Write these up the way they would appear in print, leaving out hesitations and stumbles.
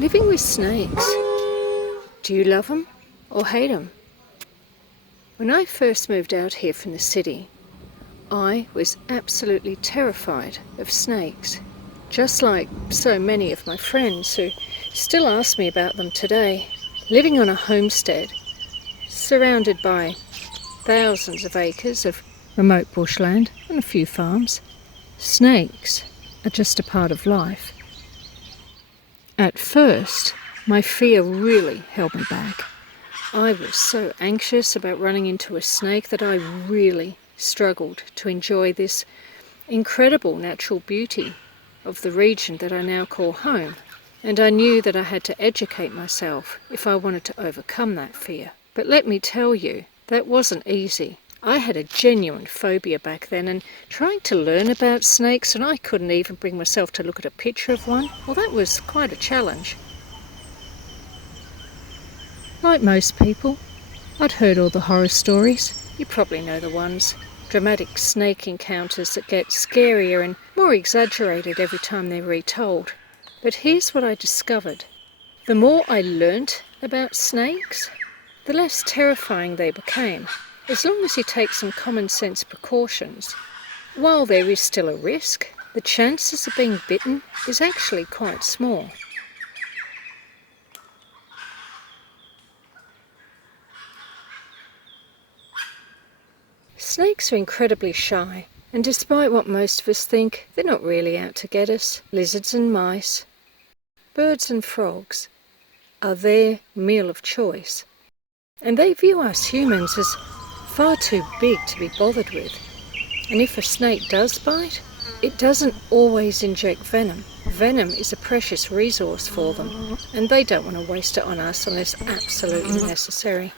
Living with snakes. Do you love them or hate them? When I first moved out here from the city, I was absolutely terrified of snakes, just like so many of my friends who still ask me about them today. Living on a homestead, surrounded by thousands of acres of remote bushland and a few farms, snakes are just a part of life. At first, my fear really held me back. I was so anxious about running into a snake that I really struggled to enjoy this incredible natural beauty of the region that I now call home. And I knew that I had to educate myself if I wanted to overcome that fear. But let me tell you, that wasn't easy. I had a genuine phobia back then, and trying to learn about snakes, and I couldn't even bring myself to look at a picture of one, well, that was quite a challenge. Like most people, I'd heard all the horror stories. You probably know the ones. Dramatic snake encounters that get scarier and more exaggerated every time they're retold. But here's what I discovered. The more I learnt about snakes, the less terrifying they became, as long as you take some common sense precautions. While there is still a risk, the chances of being bitten is actually quite small. Snakes are incredibly shy, and despite what most of us think, they're not really out to get us. Lizards and mice, birds and frogs are their meal of choice, and they view us humans as far too big to be bothered with. And if a snake does bite, it doesn't always inject venom. Venom is a precious resource for them, and they don't want to waste it on us unless absolutely necessary.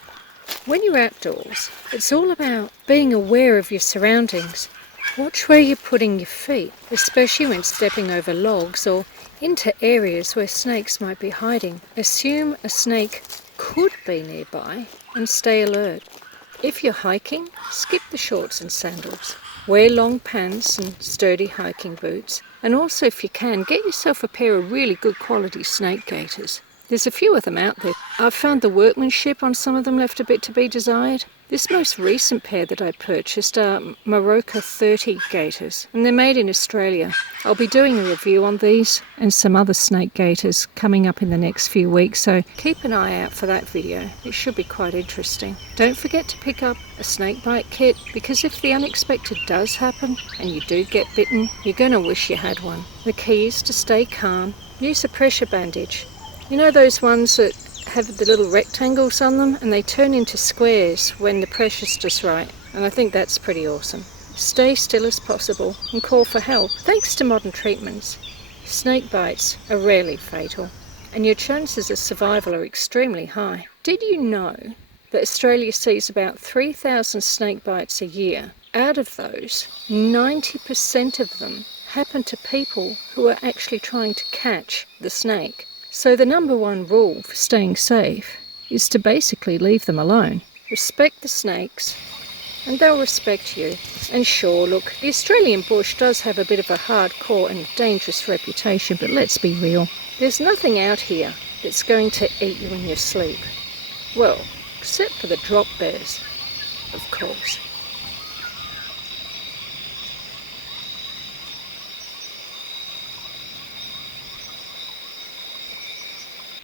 When you're outdoors, it's all about being aware of your surroundings. Watch where you're putting your feet, especially when stepping over logs or into areas where snakes might be hiding. Assume a snake could be nearby and stay alert. If you're hiking, skip the shorts and sandals. Wear long pants and sturdy hiking boots. And also, if you can, get yourself a pair of really good quality snake gaiters. There's a few of them out there. I've found the workmanship on some of them left a bit to be desired. This most recent pair that I purchased are Maroka 30 gaiters, and they're made in Australia. I'll be doing a review on these and some other snake gaiters coming up in the next few weeks, so keep an eye out for that video. It should be quite interesting. Don't forget to pick up a snake bite kit, because if the unexpected does happen and you do get bitten, you're going to wish you had one. The key is to stay calm. Use a pressure bandage. You know those ones that have the little rectangles on them and they turn into squares when the pressure's just right? And I think that's pretty awesome. Stay still as possible and call for help. Thanks to modern treatments, snake bites are rarely fatal, and your chances of survival are extremely high. Did you know that Australia sees about 3,000 snake bites a year? Out of those, 90% of them happen to people who are actually trying to catch the snake. So the number one rule for staying safe is to basically leave them alone. Respect the snakes and they'll respect you. And sure, look, the Australian bush does have a bit of a hardcore and dangerous reputation, but let's be real. There's nothing out here that's going to eat you in your sleep. Well, except for the drop bears, of course.